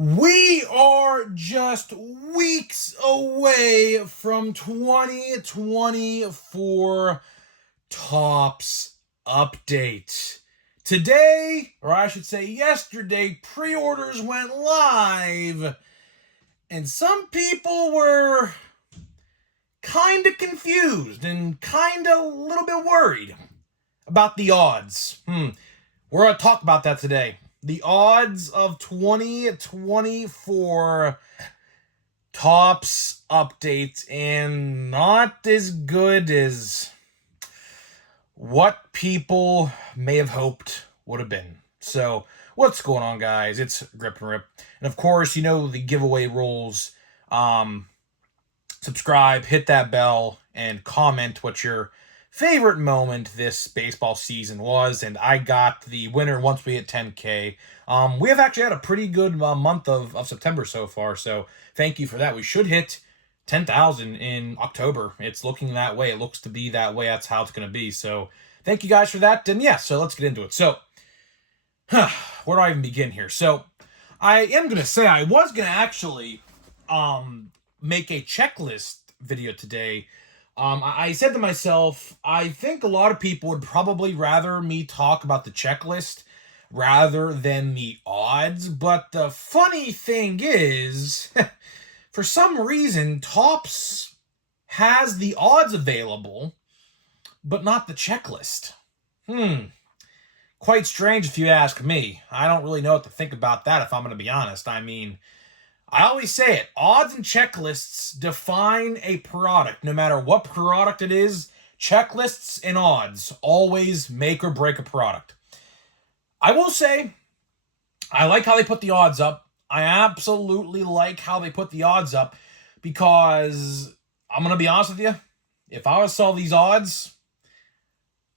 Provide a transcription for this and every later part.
We are just weeks away from 2024 Topps Update. Today, or I should say yesterday, pre-orders went live, and some people were kind of confused and kind of a little bit worried about the odds. We're going to talk about that today. The odds of 2024 Topps Updates, and not as good as what people may have hoped would have been. So, what's going on, guys? It's Grip and Rip. And of course, you know the giveaway rules. Subscribe, hit that bell, and comment what your favorite moment this baseball season was. And I got the winner once we hit 10K. We have actually had a pretty good month of September so far, so thank you for that. We should hit 10,000 in October. It's looking that way. It looks to be that way. That's how it's going to be. So thank you guys for that. And yeah, so let's get into it. So, where do I even begin here? So I am going to say I was going to actually make a checklist video today. I said to myself, I think a lot of people would probably rather me talk about the checklist rather than the odds. But the funny thing is, for some reason, Topps has the odds available, but not the checklist. Quite strange if you ask me. I don't really know what to think about that, if I'm going to be honest. I mean, I always say it, odds and checklists define a product. No matter what product it is, checklists and odds always make or break a product. I will say, I like how they put the odds up. I absolutely like how they put the odds up because, I'm going to be honest with you, if I saw these odds,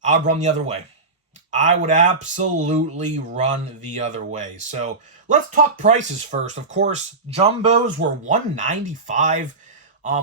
I would run the other way. I would absolutely run the other way. So let's talk prices first. Of course, jumbos were $195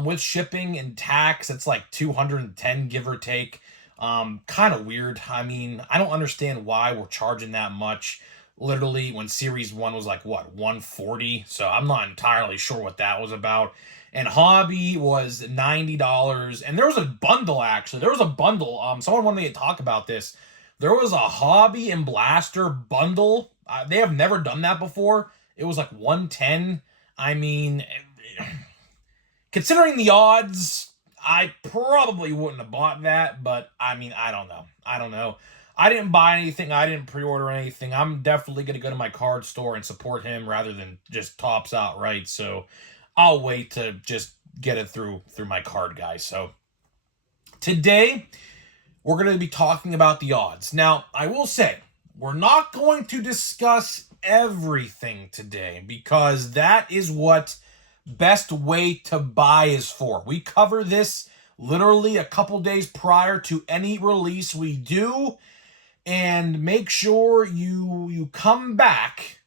with shipping and tax. It's like $210, give or take. Kind of weird. I mean, I don't understand why we're charging that much. Literally, when Series 1 was like, what, $140? So I'm not entirely sure what that was about. And Hobby was $90. And there was a bundle, actually. There was a bundle. Someone wanted me to talk about this. There was a Hobby and Blaster bundle. They have never done that before. It was like $110. I mean, considering the odds, I probably wouldn't have bought that. But, I mean, I don't know. I didn't buy anything. I didn't pre-order anything. I'm definitely going to go to my card store and support him rather than just Topps outright. So, I'll wait to just get it through my card, guys. So, today, we're going to be talking about the odds. Now, I will say, we're not going to discuss everything today because that is what Best Way to Buy is for. We cover this literally a couple days prior to any release we do, and make sure you come back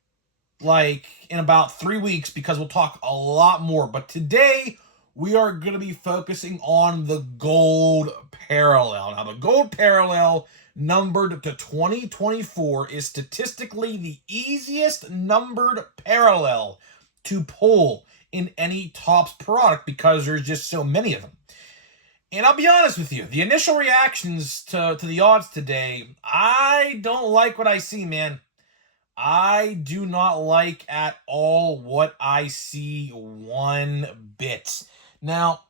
like in about 3 weeks because we'll talk a lot more. But today, we are going to be focusing on the gold parallel. Now, the gold parallel numbered to 2024 is statistically the easiest numbered parallel to pull in any Topps product because there's just so many of them. And I'll be honest with you, the initial reactions to the odds today, I don't like what I see, man. I do not like at all what I see one bit. Now,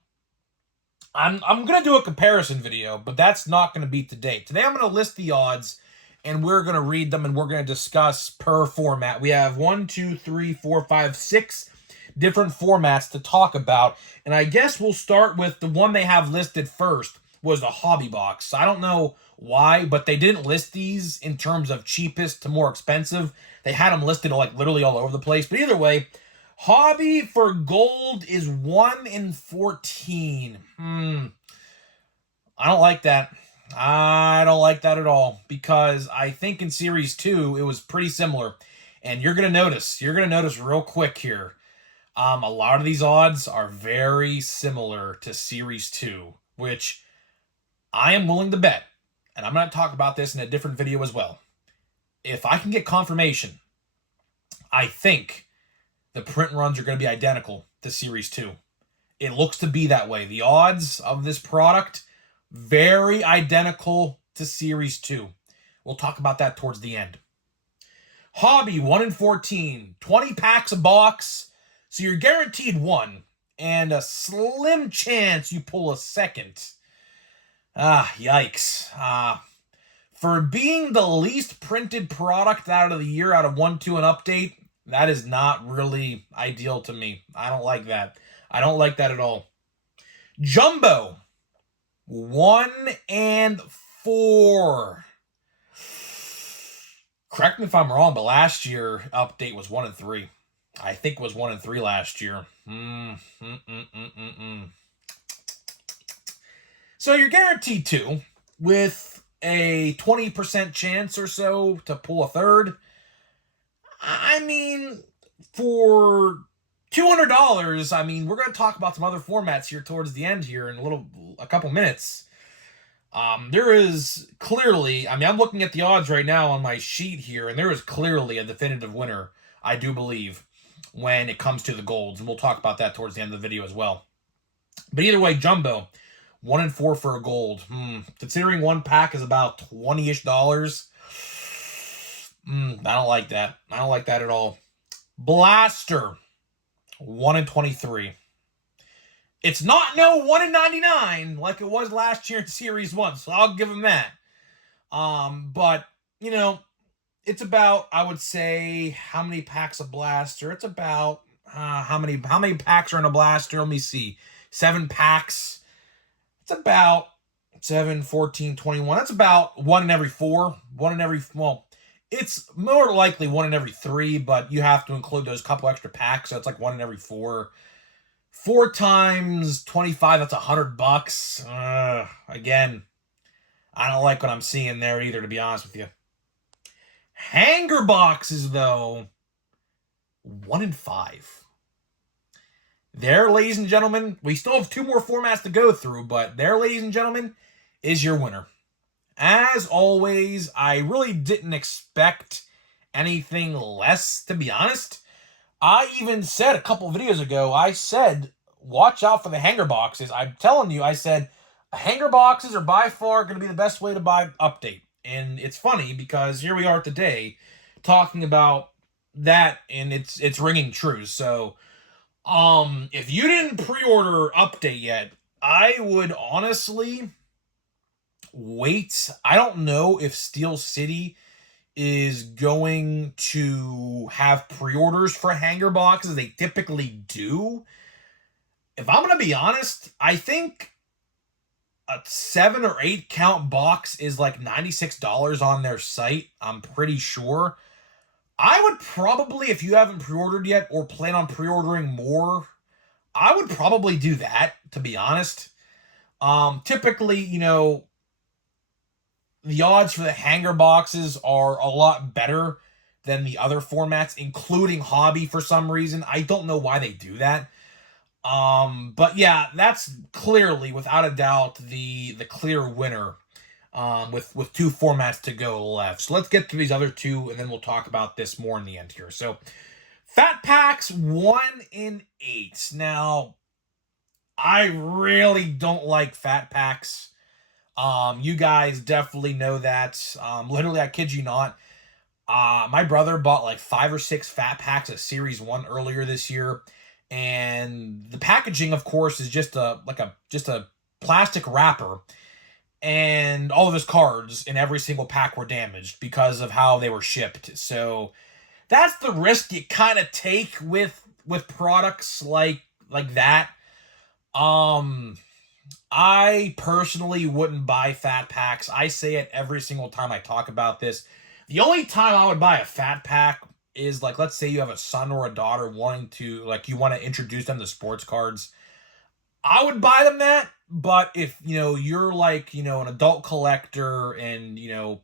I'm going to do a comparison video, but that's not going to be today. Today I'm going to list the odds, and we're going to read them, and we're going to discuss per format. We have 6 different formats to talk about, and I guess we'll start with the one they have listed first, was the Hobby Box. I don't know why, but they didn't list these in terms of cheapest to more expensive. They had them listed like literally all over the place, but either way, Hobby for gold is 1 in 14. I don't like that. I don't like that at all because I think in Series 2 it was pretty similar. And you're going to notice real quick here. A lot of these odds are very similar to Series 2, which I am willing to bet, and I'm going to talk about this in a different video as well. If I can get confirmation, I think the print runs are going to be identical to Series 2. It looks to be that way. The odds of this product, very identical to Series 2. We'll talk about that towards the end. Hobby, 1 in 14. 20 packs a box. So you're guaranteed one. And a slim chance you pull a second. Yikes. For being the least printed product out of the year, out of 1-2 and update, that is not really ideal to me. I don't like that. I don't like that at all. Jumbo, 1 and 4. Correct me if I'm wrong, but last year update was 1 and 3. I think it was 1 and 3 last year. So you're guaranteed 2 with a 20% chance or so to pull a third. I mean, for $200, I mean, we're going to talk about some other formats here towards the end here in a couple minutes. There is clearly, I mean, I'm looking at the odds right now on my sheet here, and there is clearly a definitive winner, I do believe, when it comes to the golds, and we'll talk about that towards the end of the video as well. But either way, Jumbo, 1 and 4 for a gold. Considering one pack is about $20-ish. I don't like that. I don't like that at all. Blaster, 1 and 23. It's not no 1 and 99 like it was last year in Series 1, so I'll give them that. But, you know, it's about, I would say, how many packs of Blaster? It's about, how many packs are in a Blaster? Let me see. 7 packs. It's about 7, 14, 21. That's about 1 in every 4. Well, it's more likely 1 in every 3, but you have to include those couple extra packs, so it's like 1 in every 4. 4 times 25, that's $100. Again, I don't like what I'm seeing there either, to be honest with you. Hanger boxes, though, 1 in 5. There, ladies and gentlemen, we still have 2 more formats to go through, but there, ladies and gentlemen, is your winner. As always, I really didn't expect anything less, to be honest. I even said a couple videos ago, I said, watch out for the hanger boxes. I'm telling you, I said, hanger boxes are by far going to be the best way to buy update. And it's funny because here we are today talking about that, and it's ringing true. So, if you didn't pre-order update yet, I would honestly wait. I don't know if Steel City is going to have pre-orders for hanger boxes. They typically do. If I'm going to be honest, I think a 7 or 8 count box is like $96 on their site. I'm pretty sure. I would probably, if you haven't pre-ordered yet or plan on pre-ordering more, I would probably do that, to be honest. Typically, you know, the odds for the hanger boxes are a lot better than the other formats, including Hobby for some reason. I don't know why they do that. But yeah, that's clearly, without a doubt, the clear winner, with 2 formats to go left. So let's get to these other 2, and then we'll talk about this more in the end here. So, Fat Packs, 1 in 8. Now, I really don't like Fat Packs. You guys definitely know that. Literally, I kid you not. My brother bought like 5 or 6 Fat Packs of Series 1 earlier this year. And the packaging, of course, is just a plastic wrapper. And all of his cards in every single pack were damaged because of how they were shipped. So that's the risk you kind of take with products like that. I personally wouldn't buy Fat Packs. I say it every single time I talk about this. The only time I would buy a Fat Pack is, like, let's say you have a son or a daughter wanting to, like, you want to introduce them to sports cards. I would buy them that, but if, you know, you're like, you know, an adult collector and, you know,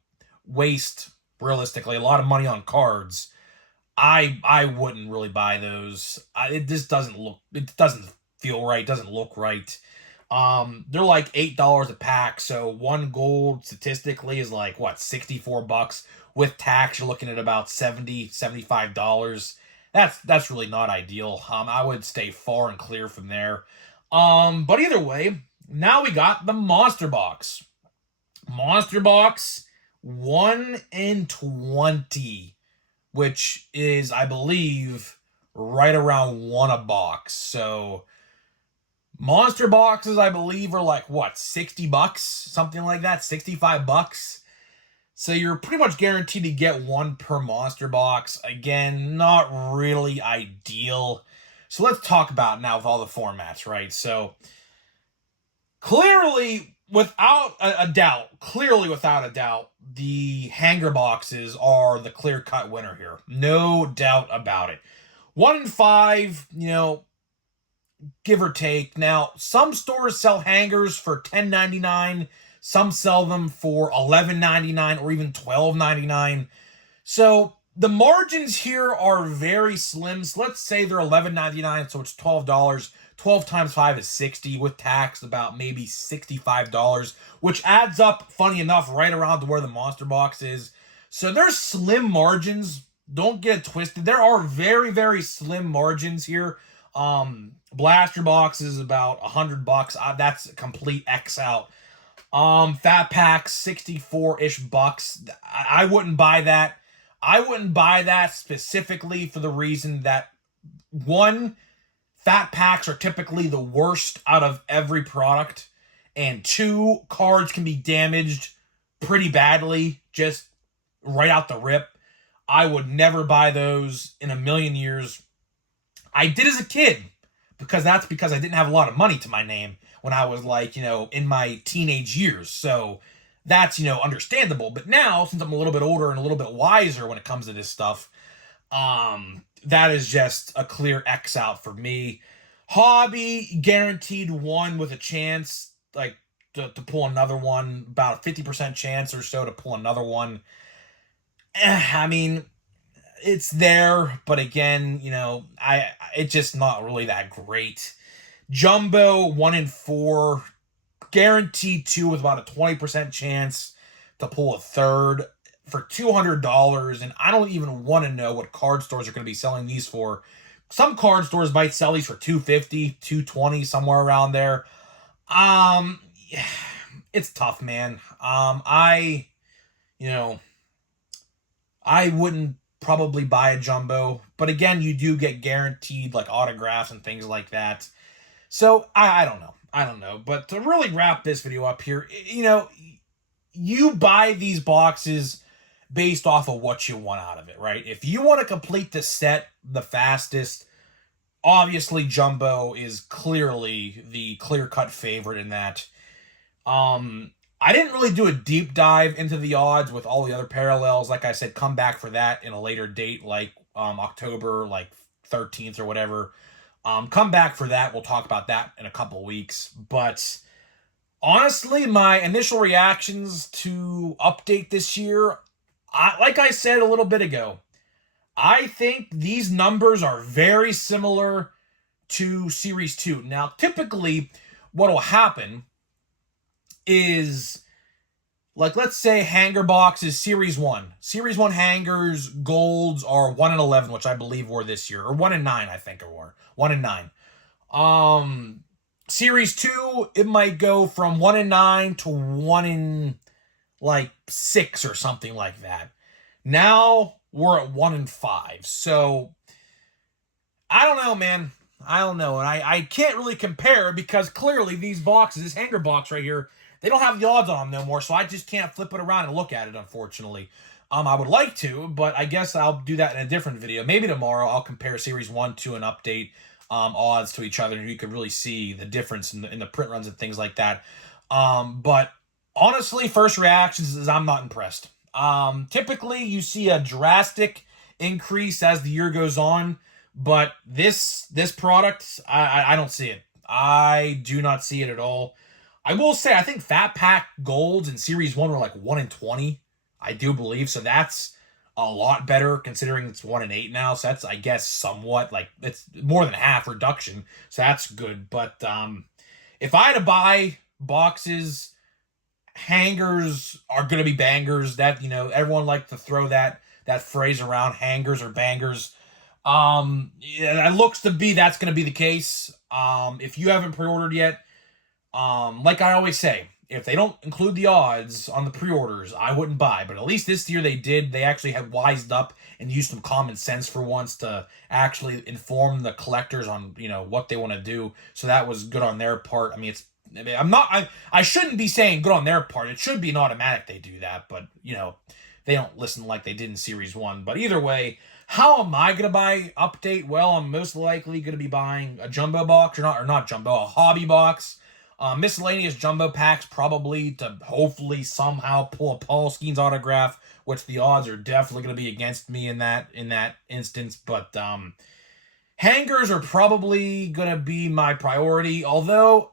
waste, realistically, a lot of money on cards, I wouldn't really buy those. It just doesn't feel right, doesn't look right. They're like $8 a pack, so 1 gold statistically is like, what, $64? With tax, you're looking at about $75. that's really not ideal. I would stay far and clear from there. But either way, now we got the Monster Box. Monster Box 1 in 20, which is, I believe, right around one a box. So monster boxes, I believe, are like what, $60, something like that, $65. So you're pretty much guaranteed to get one per monster box. Again, not really ideal. So let's talk about now with all the formats, right? So clearly, without a doubt, the hanger boxes are the clear-cut winner here. No doubt about it. 1 in 5, give or take. Now, some stores sell hangers for $10.99. Some sell them for $11.99 or even $12.99. So the margins here are very slim. So let's say they're $11.99, so it's $12. 12 times 5 is 60, with tax about maybe $65, which adds up, funny enough, right around to where the Monster Box is. So there's slim margins. Don't get it twisted. There are very, very slim margins here. Blaster Box is about $100. That's a complete X out. Fat Pack, 64-ish bucks. I wouldn't buy that. I wouldn't buy that specifically for the reason that, one, fat packs are typically the worst out of every product, and two, cards can be damaged pretty badly just right out the rip. I would never buy those in a million years. I did as a kid, because I didn't have a lot of money to my name when I was in my teenage years. So that's, understandable. But now, since I'm a little bit older and a little bit wiser when it comes to this stuff, that is just a clear X out for me. Hobby, guaranteed one with a chance, to pull another one, about a 50% chance or so to pull another one. I mean, it's there, but again, it's just not really that great. Jumbo, 1 in 4, guaranteed 2 with about a 20% chance to pull a third for $200, and I don't even want to know what card stores are going to be selling these for. Some card stores might sell these for $250, $220, somewhere around there. It's tough, man. I wouldn't probably buy a jumbo, but again, you do get guaranteed autographs and things like that. So I don't know. But to really wrap this video up here, you buy these boxes based off of what you want out of it, right? If you want to complete the set the fastest, obviously Jumbo is clearly the clear-cut favorite in that. I didn't really do a deep dive into the odds with all the other parallels. Like I said, come back for that in a later date, October 13th or whatever. Come back for that. We'll talk about that in a couple weeks. But honestly, my initial reactions to Update this year, like I said a little bit ago, I think these numbers are very similar to Series 2. Now, typically, what will happen is, let's say hanger box is Series 1. Series 1 hangers, golds are 1 in 11, which I believe were this year. Or 1 in 9, I think it were. 1 in 9. Series 2, it might go from 1 in 9 to 1 in 6 or something like that. Now we're at 1 in 5. So I don't know, man. I don't know. And I can't really compare because clearly these boxes, this hanger box right here, they don't have the odds on them no more. So I just can't flip it around and look at it, unfortunately. I would like to, but I guess I'll do that in a different video. Maybe tomorrow I'll compare Series 1 to an Update odds to each other, and you could really see the difference in the print runs and things like that. But honestly, first reactions is I'm not impressed. Typically, you see a drastic increase as the year goes on, but this product, I don't see it. I do not see it at all. I will say, I think Fat Pack Golds in Series 1 were 1 in 20, I do believe, so that's a lot better considering it's 1 in 8 now, so that's, I guess, somewhat, it's more than half reduction, so that's good. But if I had to buy boxes, hangers are going to be bangers. That, everyone likes to throw that phrase around, hangers or bangers. Yeah, it looks to be that's going to be the case. If you haven't pre-ordered yet, like I always say, if they don't include the odds on the pre-orders, I wouldn't buy. But at least this year they did. They actually had wised up and used some common sense for once to actually inform the collectors on what they want to do. So that was good on their part. I mean, I shouldn't be saying good on their part. It should be an automatic they do that, but they don't listen like they did in Series 1. But either way, how am I gonna buy Update? Well, I'm most likely gonna be buying a jumbo box, or not jumbo, a hobby box. Miscellaneous jumbo packs, probably to hopefully somehow pull a Paul Skeens autograph, which the odds are definitely going to be against me in that instance. But hangers are probably going to be my priority. Although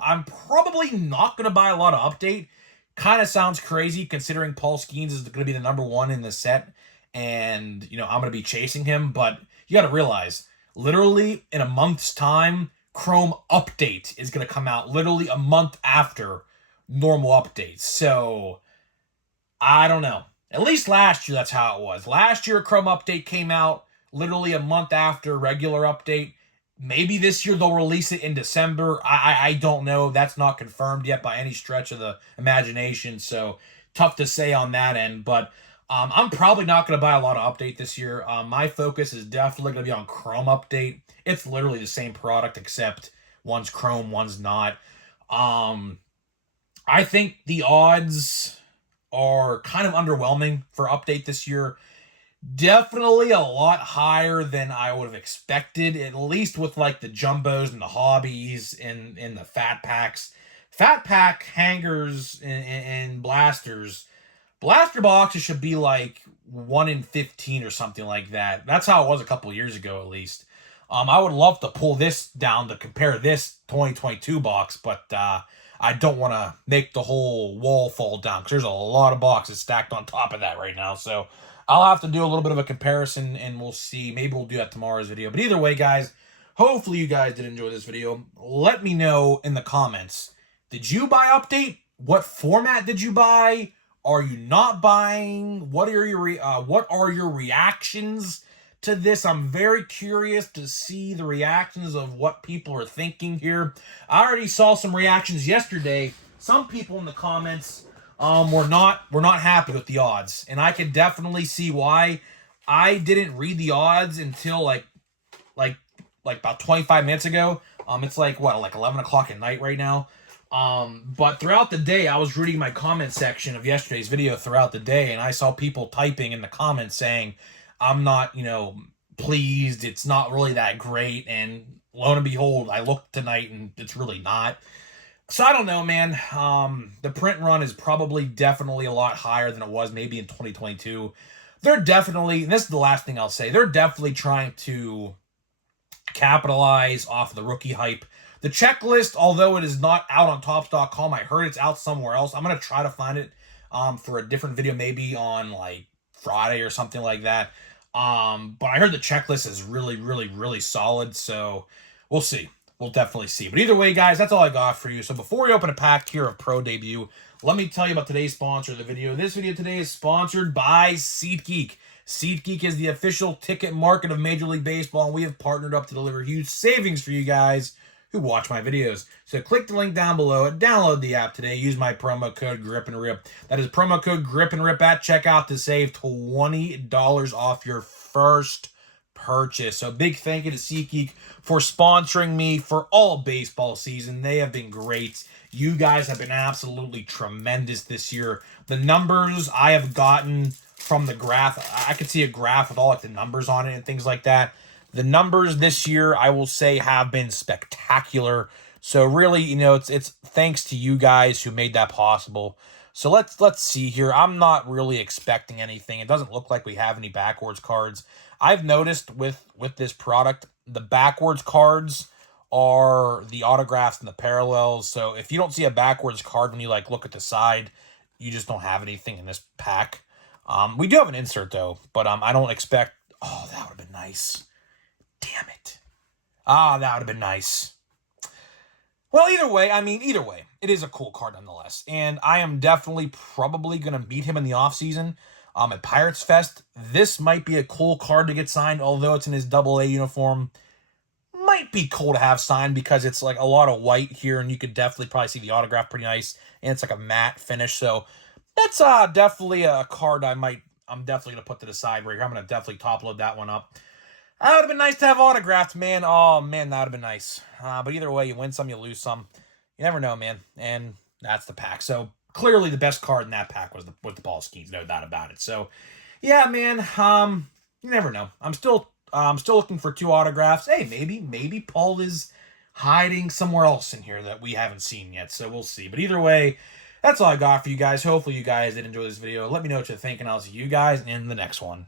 I'm probably not going to buy a lot of Update. Kind of sounds crazy considering Paul Skeens is going to be the number one in the set, and I'm going to be chasing him. But you got to realize, literally in a month's time, Chrome Update is going to come out literally a month after normal updates. So, I don't know. At least last year, that's how it was. Last year, Chrome Update came out literally a month after regular update. Maybe this year they'll release it in December. I don't know. That's not confirmed yet by any stretch of the imagination. So, tough to say on that end. But I'm probably not going to buy a lot of Update this year. My focus is definitely going to be on Chrome Update. It's literally the same product, except one's Chrome, one's not. I think the odds are kind of underwhelming for Update this year. Definitely a lot higher than I would have expected, at least with like the jumbos and the hobbies and the fat packs. Fat pack hangers and blasters. Blaster boxes should be like 1 in 15 or something like that. That's how it was a couple years ago, at least. I would love to pull this down to compare this 2022 box, but I don't want to make the whole wall fall down because there's a lot of boxes stacked on top of that right now. So I'll have to do a little bit of a comparison, and we'll see. Maybe we'll do that tomorrow's video. But either way, guys, hopefully you guys did enjoy this video. Let me know in the comments. Did you buy Update? What format did you buy? Are you not buying? What are your reactions to this? I'm very curious to see the reactions of what people are thinking here. I already saw some reactions yesterday. Some people in the comments were not happy with the odds, and I can definitely see why. I didn't read the odds until like about 25 minutes ago. It's like 11 o'clock at night right now. But throughout the day, I was reading my comment section of yesterday's video throughout the day, and I saw people typing in the comments saying, I'm not, pleased. It's not really that great. And lo and behold, I looked tonight and it's really not. So I don't know, man. The print run is definitely a lot higher than it was maybe in 2022. They're definitely, and this is the last thing I'll say, they're definitely trying to capitalize off of the rookie hype. The checklist, although it is not out on Topps.com, I heard it's out somewhere else. I'm going to try to find it for a different video, maybe on like Friday or something like that. But I heard the checklist is really, really, really solid. So we'll see. We'll definitely see. But either way, guys, that's all I got for you. So before we open a pack here of Pro Debut, let me tell you about today's sponsor of the video. This video today is sponsored by SeatGeek. SeatGeek is the official ticket market of Major League Baseball, and we have partnered up to deliver huge savings for you guys who watch my videos. So click the link down below, download the app today, use my promo code GRIPANDRIP. That is promo code GRIPANDRIP at checkout to save $20 off your first purchase. So big thank you to SeatGeek for sponsoring me for all baseball season. They have been great. You guys have been absolutely tremendous this year. The numbers I have gotten from the graph, I could see a graph with all like the numbers on it and things like that. The numbers this year, I will say, have been spectacular. So really, it's thanks to you guys who made that possible. So let's see here. I'm not really expecting anything. It doesn't look like we have any backwards cards. I've noticed with this product, the backwards cards are the autographs and the parallels. So if you don't see a backwards card when you look at the side, you just don't have anything in this pack. We do have an insert though, but I don't expect. Oh, that would have been nice. Damn it. That would have been nice. Well, either way, it is a cool card nonetheless. And I am definitely probably going to meet him in the offseason. At Pirates Fest, this might be a cool card to get signed, although it's in his AA uniform. Might be cool to have signed because it's like a lot of white here, and you could definitely probably see the autograph pretty nice, and it's like a matte finish. So that's definitely a card I'm definitely gonna put to the side right here. I'm gonna definitely top load that one up. That would have been nice to have autographed, man. Oh man, that would have been nice. But either way, you win some, you lose some. You never know, man. And that's the pack. So clearly, the best card in that pack was the Paul Skeens, no doubt about it. So yeah, man. You never know. I'm still looking for 2 autographs. Hey, maybe Paul is hiding somewhere else in here that we haven't seen yet. So we'll see. But either way, that's all I got for you guys. Hopefully, you guys did enjoy this video. Let me know what you think, and I'll see you guys in the next one.